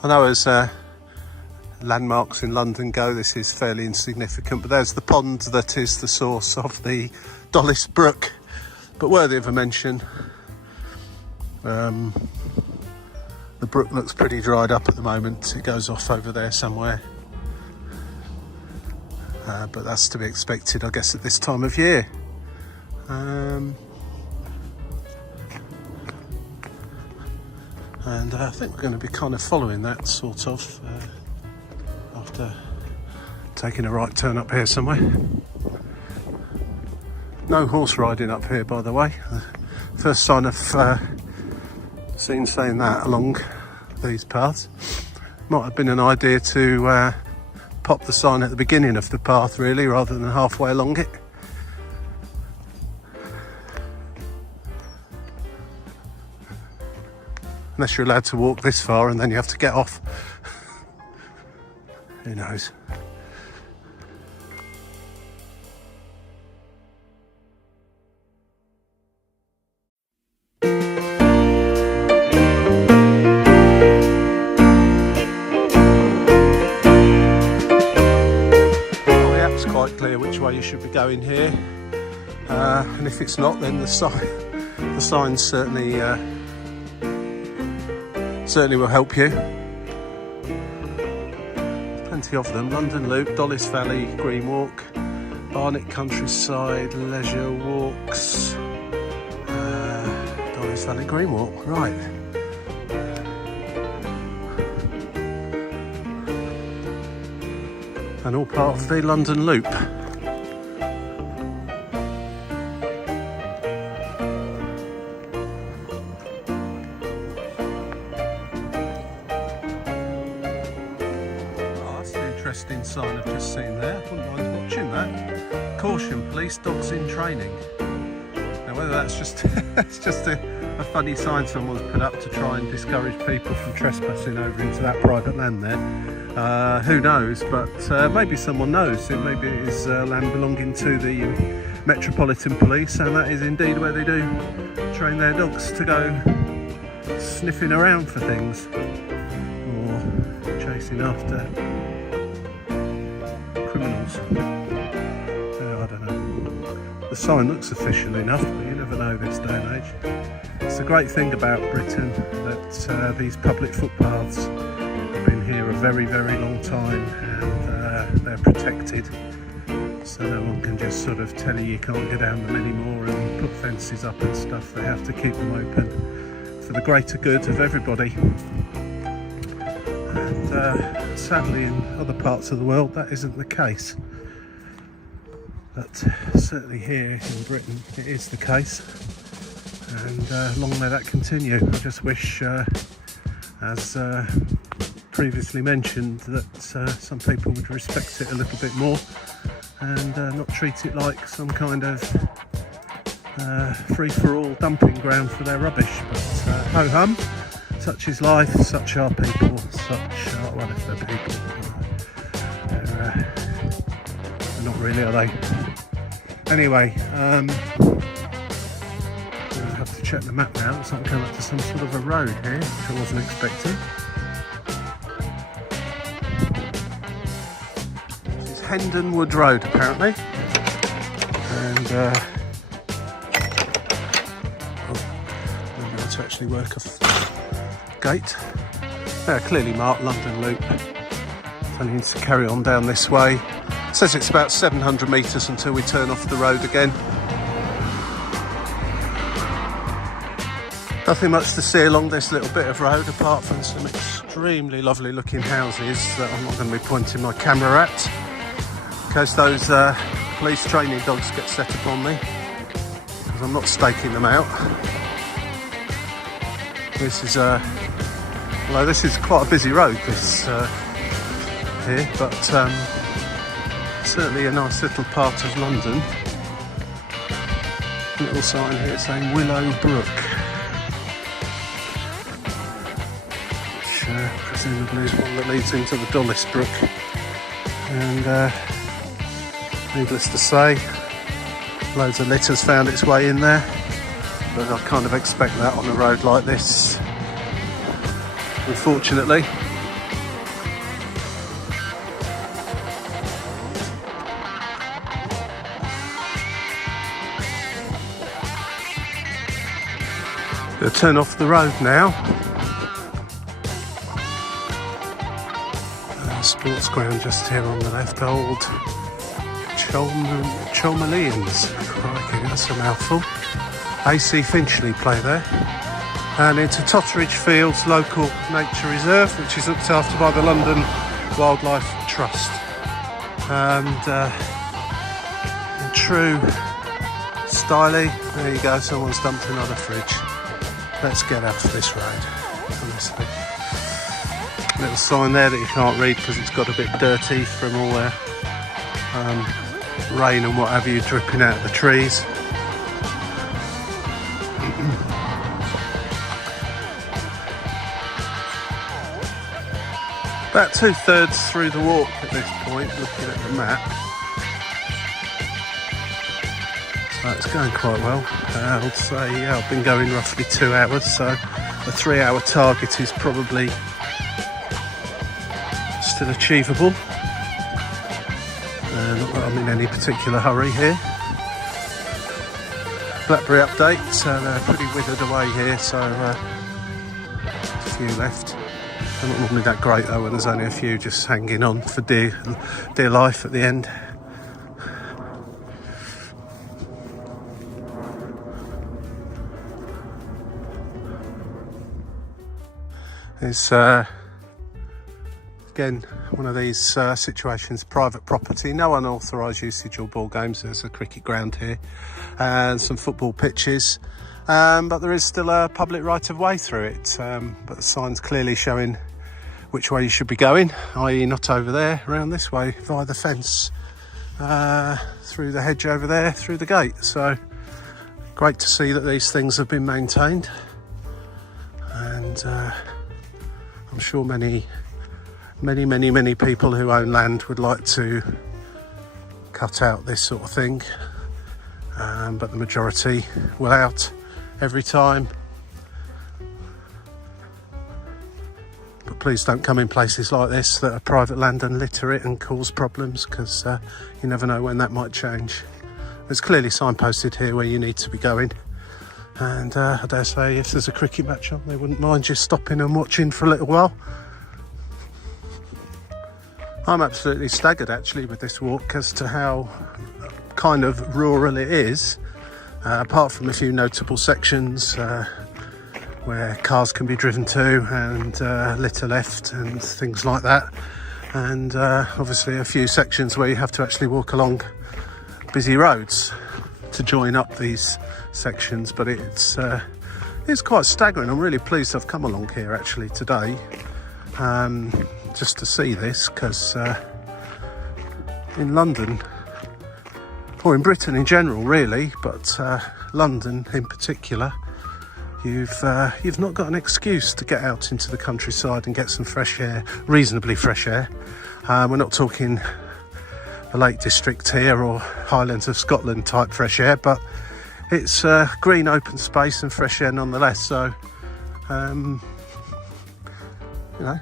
I know as landmarks in London go, this is fairly insignificant, but there's the pond that is the source of the Dollis Brook, but worthy of a mention. The brook looks pretty dried up at the moment. It goes off over there somewhere, but that's to be expected, I guess, at this time of year. And I think we're going to be kind of following that sort of after taking a right turn up here somewhere. No horse riding up here, by the way. First sign I've seen saying that along these paths. Might have been an idea to pop the sign at the beginning of the path, really, rather than halfway along it. Unless you're allowed to walk this far and then you have to get off. Who knows? Well, the app's quite clear which way you should be going here. And if it's not, then the sign's certainly will help you. Plenty of them. London Loop, Dollis Valley, Green Walk, Barnet Countryside, Leisure Walks, Dollis Valley, Green Walk, right. And all part of the London Loop. Interesting sign I've just seen there. Wouldn't mind watching that. Caution, police dogs in training. Now whether that's just it's just a funny sign someone's put up to try and discourage people from trespassing over into that private land there, who knows, but maybe someone knows. Maybe it is land belonging to the Metropolitan Police, and that is indeed where they do train their dogs to go sniffing around for things or chasing after criminals. I don't know. The sign looks official enough, but you never know this day and age. It's the great thing about Britain that these public footpaths have been here a very, very long time, and they're protected, so no one can just sort of tell you can't go down them anymore and put fences up and stuff. They have to keep them open for the greater good of everybody. And sadly in other parts of the world that isn't the case, but certainly here in Britain it is the case, and long may that continue. I just wish, as previously mentioned, that some people would respect it a little bit more and not treat it like some kind of free-for-all dumping ground for their rubbish. But ho-hum. Such is life, such are people, such are, well, if they're people, they're not really, are they? Anyway, I'll have to check the map now. Looks like I'm coming up to some sort of a road here, which I wasn't expecting. This is Hendon Wood Road, apparently. And, maybe to actually work off gate. Clearly marked London Loop So I need to carry on down this way. It says it's about 700 metres until we turn off the road again. Nothing much to see along this little bit of road apart from some extremely lovely looking houses that I'm not going to be pointing my camera at in case those police training dogs get set upon me, because I'm not staking them out. This is although this is quite a busy road this here, but certainly a nice little part of London. Little sign here saying Willow Brook, presumably is one that leads into the Dulles Brook, and needless to say, loads of litter's found its way in there, but I kind of expect that on a road like this, unfortunately. We'll turn off the road now. Sports ground just here on the left, old Cholmalians. Crikey, that's a mouthful. AC Finchley play there. And into Totteridge Fields Local Nature Reserve, which is looked after by the London Wildlife Trust. And in true styly, there you go, someone's dumped another fridge. Let's get out of this road, honestly. Little sign there that you can't read because it's got a bit dirty from all the rain and what have you dripping out of the trees. About 2/3 through the walk at this point, looking at the map. So it's going quite well. I'd say I've been going roughly 2 hours, so a 3-hour target is probably still achievable. Not that I'm in any particular hurry here. Blackberry update, so they're pretty withered away here, so a few left. They're not normally that great though when there's only a few just hanging on for dear life at the end. It's again one of these situations, private property, no unauthorised usage or ball games. There's a cricket ground here and some football pitches, but there is still a public right of way through it, but the sign's clearly showing which way you should be going, i.e. not over there, around this way via the fence, through the hedge over there, through the gate. So great to see that these things have been maintained, and I'm sure many people who own land would like to cut out this sort of thing, but the majority will out every time. But please don't come in places like this that are private land and litter it and cause problems, because you never know when that might change. There's clearly signposted here where you need to be going, and I dare say if there's a cricket match on, they wouldn't mind just stopping and watching for a little while. I'm absolutely staggered actually with this walk as to how kind of rural it is, apart from a few notable sections where cars can be driven to and litter left and things like that, and obviously a few sections where you have to actually walk along busy roads to join up these sections. But it's quite staggering. I'm really pleased I've come along here actually today, just to see this, because in London, or in Britain in general really, but London in particular, you've not got an excuse to get out into the countryside and get some fresh air, reasonably fresh air. We're not talking the Lake District here or Highlands of Scotland type fresh air, but it's green open space and fresh air nonetheless. So you know,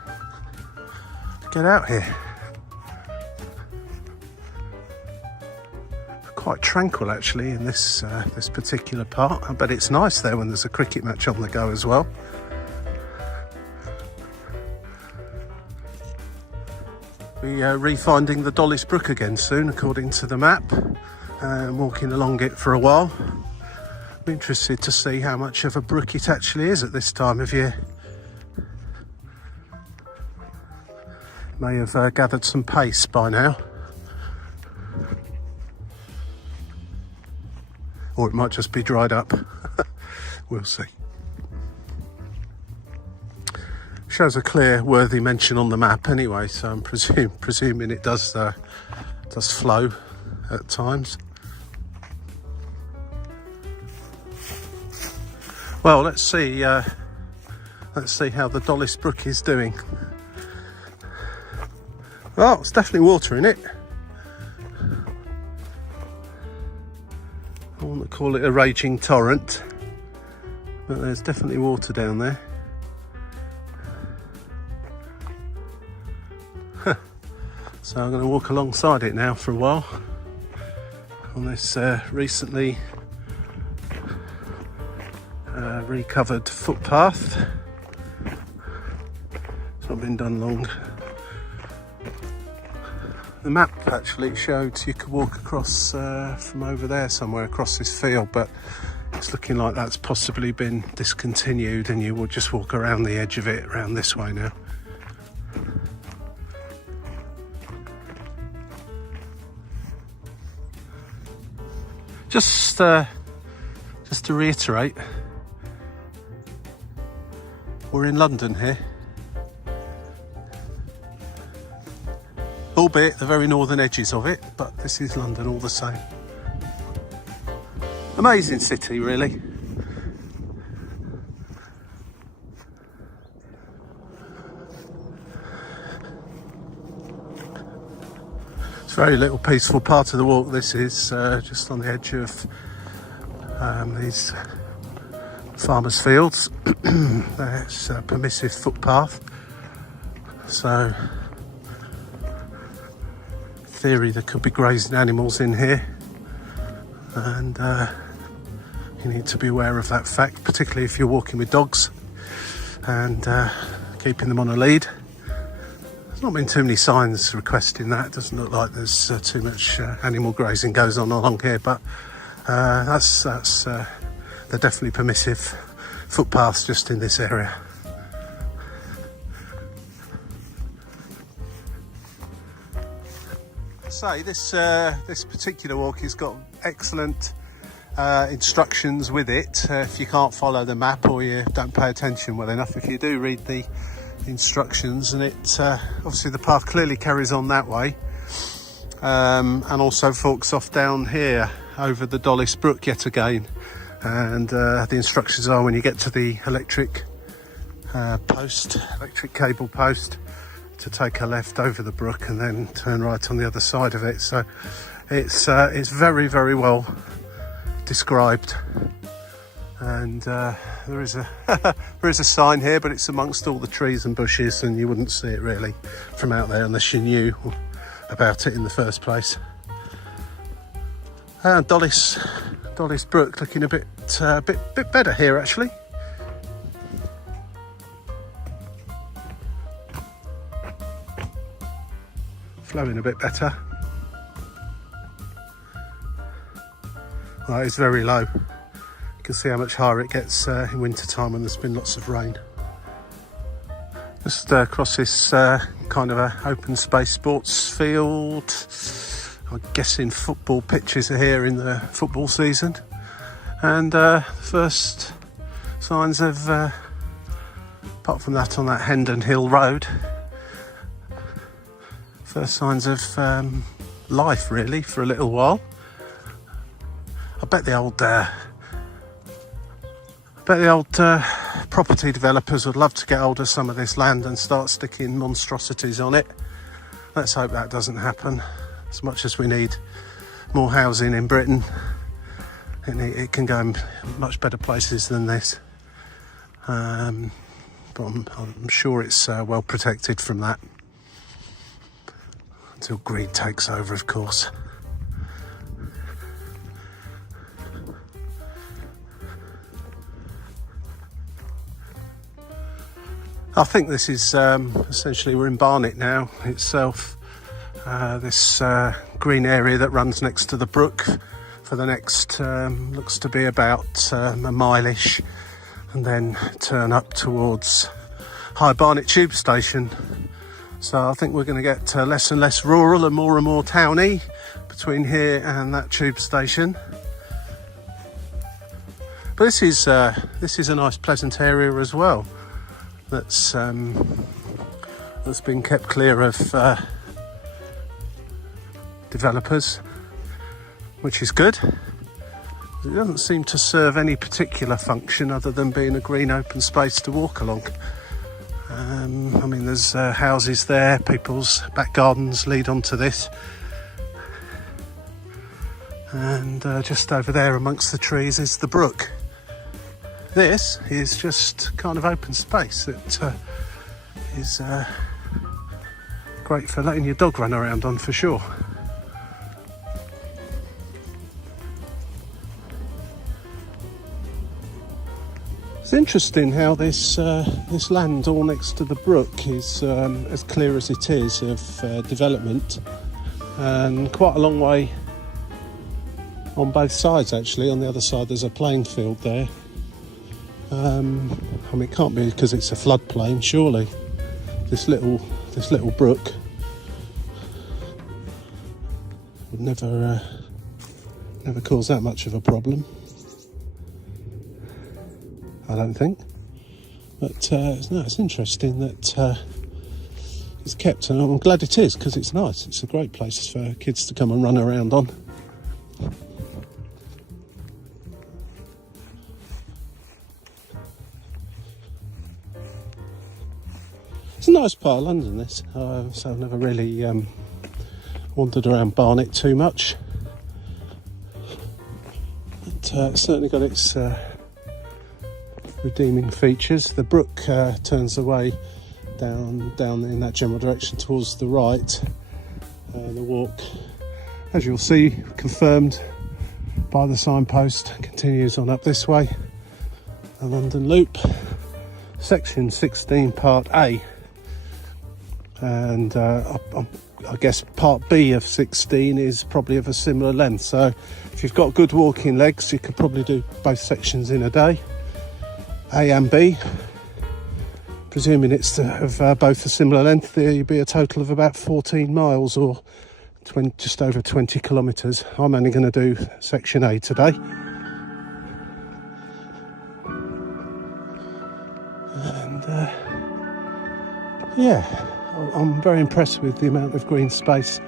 get out here. Quite tranquil actually in this this particular part, but it's nice there when there's a cricket match on the go as well. Be re-finding the Dollis Brook again soon, according to the map, and walking along it for a while. I'm interested to see how much of a brook it actually is at this time of year. May have gathered some pace by now. Or it might just be dried up. We'll see. Shows a clear, worthy mention on the map anyway, so I'm presuming it does flow at times. Well, let's see how the Dollis Brook is doing. Oh, it's definitely water in it. I want to call it a raging torrent, but there's definitely water down there. So I'm going to walk alongside it now for a while on this recently recovered footpath. It's not been done long. The map actually showed you could walk across from over there somewhere across this field, but it's looking like that's possibly been discontinued and you will just walk around the edge of it around this way now. Just to reiterate, we're in London here, albeit the very northern edges of it, but this is London all the same. Amazing city, really. It's a very little peaceful part of the walk. This is just on the edge of these farmers' fields. There's a permissive footpath, so in theory there could be grazing animals in here, and you need to be aware of that fact, particularly if you're walking with dogs and keeping them on a lead. There's not been too many signs requesting that. It doesn't look like there's too much animal grazing goes on along here, but they're definitely permissive footpaths just in this area. Say this particular walk has got excellent instructions with it. If you can't follow the map or you don't pay attention well enough, if you do read the instructions, and it obviously the path clearly carries on that way, and also forks off down here over the Dollis Brook yet again, and the instructions are when you get to the electric cable post, to take a left over the brook and then turn right on the other side of it. So it's very, very well described, and there is a sign here, but it's amongst all the trees and bushes and you wouldn't see it really from out there unless you knew about it in the first place. Dollis Brook looking a bit better here actually. Flowing a bit better. Well, it's very low. You can see how much higher it gets in winter time when there's been lots of rain. Just across this kind of a open space sports field. I'm guessing football pitches are here in the football season, and first signs of apart from that on that Hendon Hill Road, first signs of life really for a little while. I bet the old property developers would love to get hold of some of this land and start sticking monstrosities on it. Let's hope that doesn't happen. As much as we need more housing in Britain, it can go in much better places than this. But I'm sure it's well protected from that. Until greed takes over, of course. I think this is essentially, we're in Barnet now itself. this green area that runs next to the brook for the next, looks to be about a mile-ish, and then turn up towards High Barnet tube station. So I think we're going to get less and less rural and more towny between here and that tube station. But this is a nice pleasant area as well. That's been kept clear of developers, which is good. It doesn't seem to serve any particular function other than being a green open space to walk along. I mean, there's houses there, people's back gardens lead onto this, and just over there amongst the trees is the brook. This is just kind of open space that is great for letting your dog run around on, for sure. It's interesting how this land all next to the brook is as clear as it is of development, and quite a long way on both sides actually. On the other side there's a playing field there. I mean, it can't be because it's a floodplain, surely. This little brook would never cause that much of a problem, I don't think. But no, it's interesting that it's kept, and I'm glad it is, because it's nice. It's a great place for kids to come and run around on. It's a nice part of London, this, so I've never really wandered around Barnet too much. But it's certainly got its redeeming features. The brook turns away down in that general direction towards the right. The walk, as you'll see, confirmed by the signpost, continues on up this way. The London Loop, section 16, part A. And I guess part B of 16 is probably of a similar length, so if you've got good walking legs you could probably do both sections in a day, A and B. Presuming it's of both a similar length, there'll be a total of about 14 miles or just over 20 kilometres. I'm only going to do section A today. And yeah, I'm very impressed with the amount of green space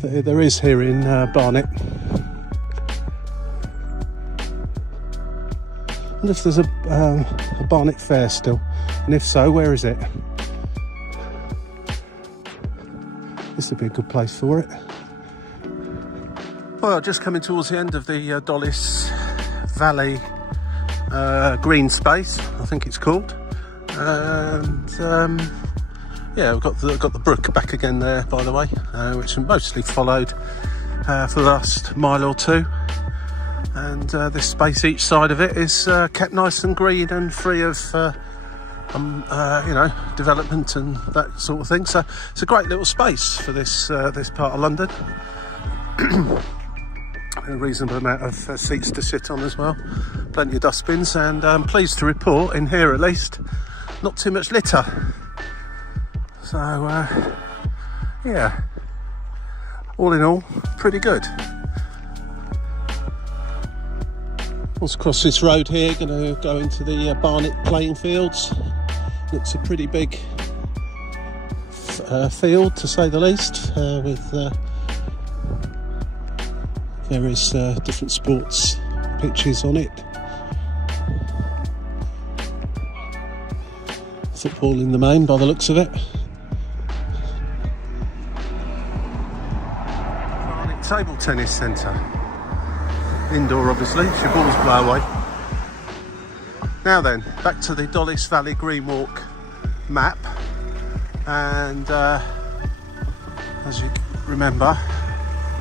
that there is here in Barnet. And if there's a Barnet Fair still, and if so, where is it? This would be a good place for it. Well, just coming towards the end of the Dollis Valley green space, I think it's called, and yeah, we've got the brook back again there, by the way, which we mostly followed for the last mile or two. And this space each side of it is kept nice and green and free of, you know, development and that sort of thing. So it's a great little space for this part of London. A reasonable amount of seats to sit on as well. Plenty of dustbins, and I'm pleased to report, in here at least, not too much litter. So, yeah, all in all, pretty good. Once across this road here, going to go into the Barnet playing fields. Looks a pretty big field, to say the least, with various different sports pitches on it. Football in the main, by the looks of it. Table tennis centre, indoor obviously, your balls blow away. Now then, back to the Dollis Valley Green Walk map, and as you remember,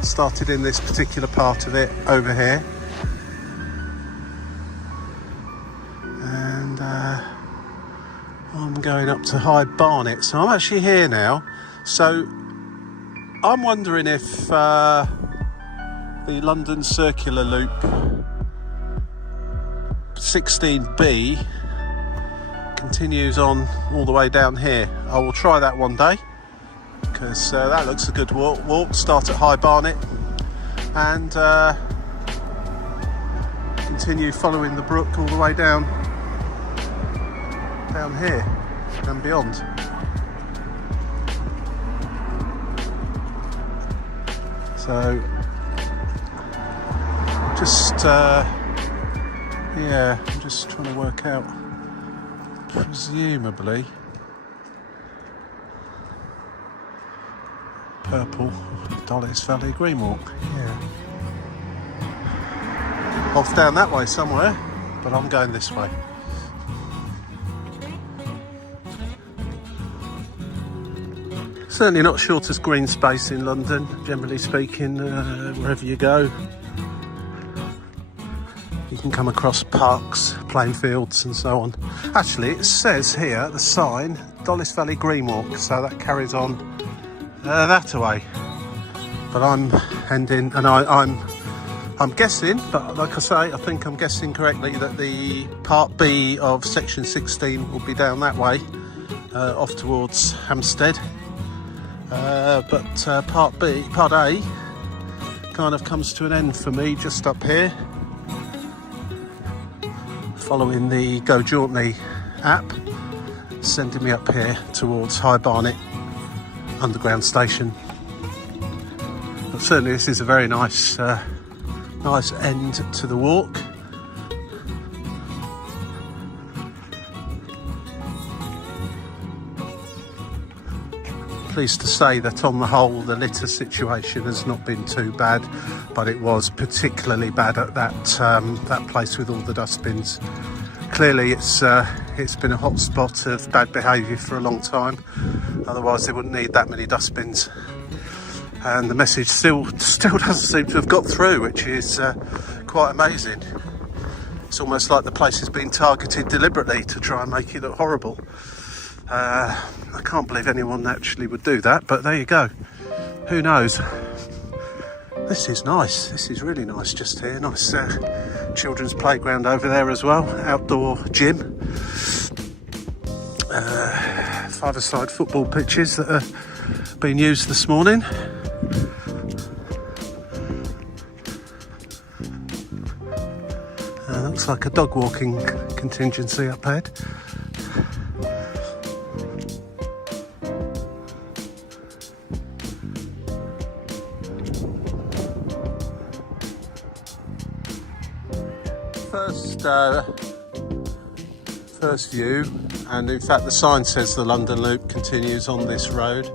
started in this particular part of it over here, and I'm going up to High Barnet, so I'm actually here now. So I'm wondering if the London Circular Loop 16B continues on all the way down here. I will try that one day, because that looks a good walk. Start at High Barnet and continue following the brook all the way down here and beyond. So just yeah, I'm just trying to work out, presumably purple Dollis Valley Green Walk. Yeah, off down that way somewhere, but I'm going this way. Certainly not shortest green space in London, generally speaking. Wherever you go, you can come across parks, playing fields and so on. Actually, it says here, the sign, Dollis Valley Green Walk, so that carries on that away. But I'm heading, and I'm guessing, but like I say, I think I'm guessing correctly, that the part B of section 16 will be down that way, off towards Banstead. But part A kind of comes to an end for me just up here, following the Go Jauntly app, sending me up here towards High Barnet underground station. But certainly this is a very nice nice end to the walk. Pleased to say that on the whole the litter situation has not been too bad, but it was particularly bad at that place with all the dustbins. Clearly it's been a hot spot of bad behaviour for a long time, otherwise they wouldn't need that many dustbins. And the message still doesn't seem to have got through, which is quite amazing. It's almost like the place has been targeted deliberately to try and make it look horrible. I can't believe anyone actually would do that, but there you go. Who knows? This is nice. This is really nice just here. Nice children's playground over there as well. Outdoor gym. Five-a-side football pitches that are being used this morning. Looks like a dog walking contingency up ahead. First view, and in fact the sign says the London Loop continues on this road,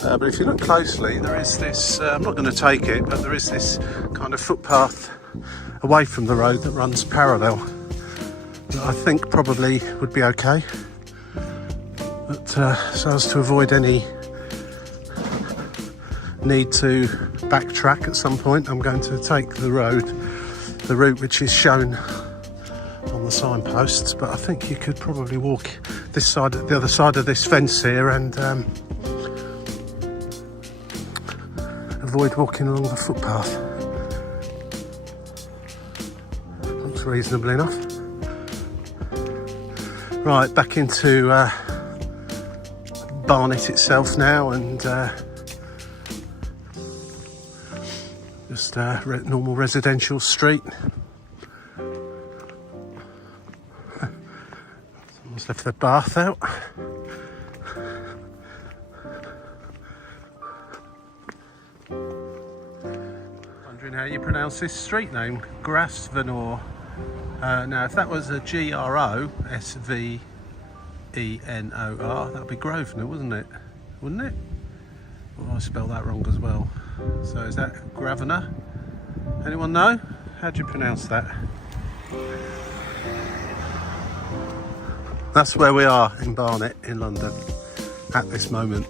but if you look closely there is this, I'm not going to take it, but there is this kind of footpath away from the road that runs parallel that I think probably would be okay, but so as to avoid any need to backtrack at some point, I'm going to take the route which is shown on the signposts. But I think you could probably walk this side, the other side of this fence here, and avoid walking along the footpath. Looks reasonable enough. Right, back into Barnet itself now, and just normal residential street. Someone's left their bath out. Wondering how you pronounce this street name, Grasvenor. Now, if that was a Grosvenor, that would be Grosvenor, wouldn't it? Wouldn't it? Or I spelled that wrong as well. So is that Grosvenor? Anyone know? How do you pronounce that? That's where we are in Barnet in London at this moment.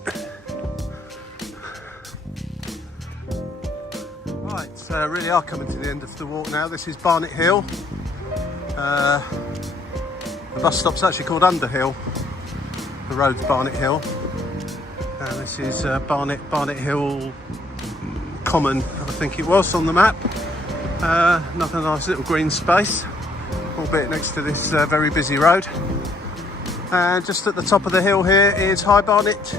Right, so really are coming to the end of the walk now. This is Barnet Hill. The bus stop's actually called Underhill. The road's Barnet Hill. And this is Barnet Hill Common, I think it was on the map. Another nice little green space, albeit next to this very busy road. And just at the top of the hill here is High Barnet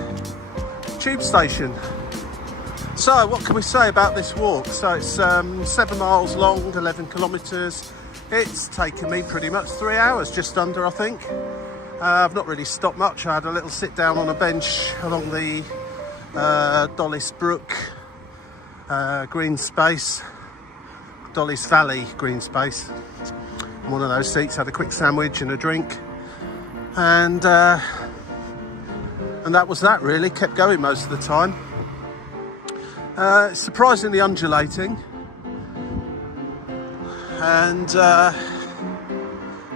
Tube Station. So what can we say about this walk? So it's 7 miles long, 11 kilometres. It's taken me pretty much 3 hours, just under, I think. I've not really stopped much. I had a little sit down on a bench along the Dollis Brook green space, Dollis Valley green space. One of those seats, had a quick sandwich and a drink, and that was that really. Kept going most of the time. Surprisingly undulating,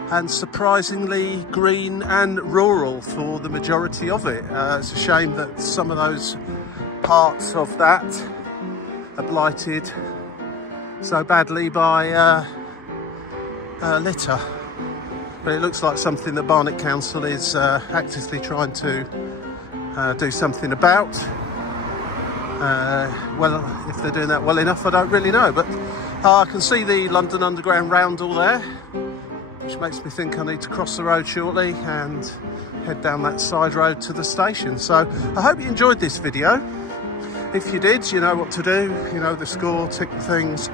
and surprisingly green and rural for the majority of it. It's a shame that some of those parts of that are blighted so badly by litter. But it looks like something that Barnet Council is actively trying to do something about. Well, if they're doing that well enough, I don't really know, but I can see the London Underground roundel there, which makes me think I need to cross the road shortly and head down that side road to the station. So I hope you enjoyed this video. If you did, you know what to do, you know the score, tick the things.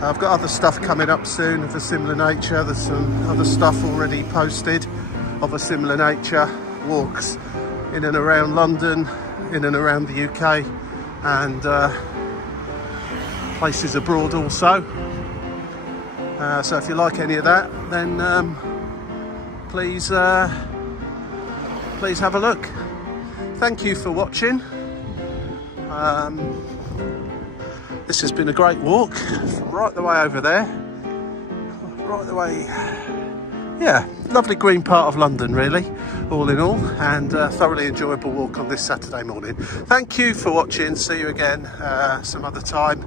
I've got other stuff coming up soon of a similar nature. There's some other stuff already posted of a similar nature, walks in and around London, in and around the UK, and places abroad also. So if you like any of that, then please have a look. Thank you for watching. This has been a great walk from right the way over there, right the way, yeah, lovely green part of London really, all in all, and thoroughly enjoyable walk on this Saturday morning. Thank you for watching. See you again some other time,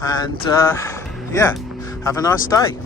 and yeah, have a nice day.